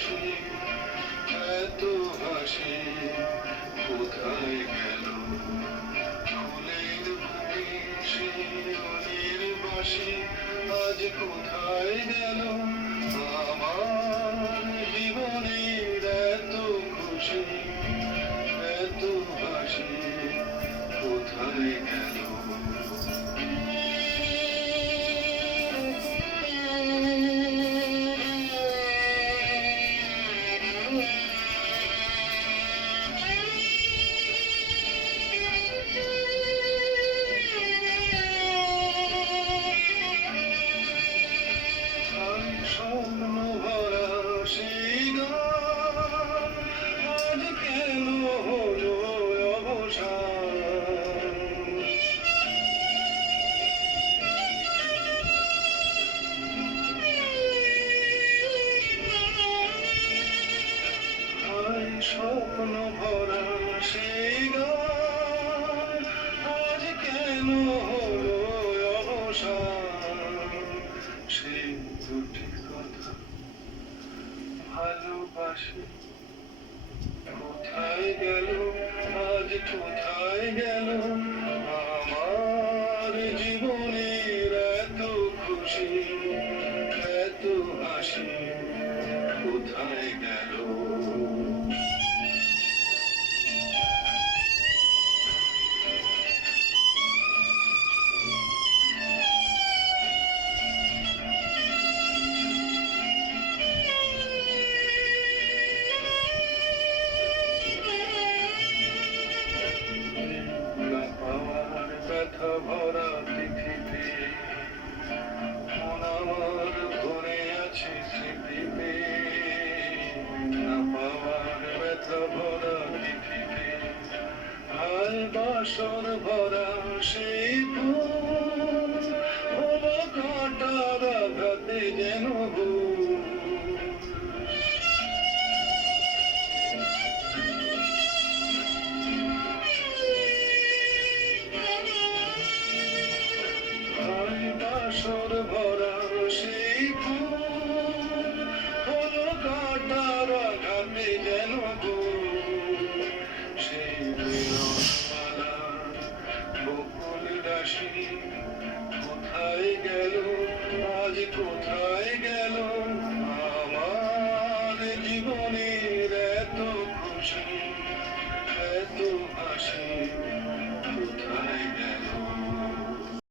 খুশি এত হাসি কোথায় গেল? ফুলের বুকে শিরনির বাসি আজ কোথায় গেল? আমার জীবনের এত খুশি, এত হাসি কোথায় গেল? স্বপ্ন ভরা সেই আজ কেন ভালোবাসি। কোথায় গেল? আজ কোথায় গেল? আর বাসর ভরা সেই ফুল আঘাতে যেন বাসর ভরা সেই কোথায় গেল আমার জীবনের এত খুশি এত হাসি?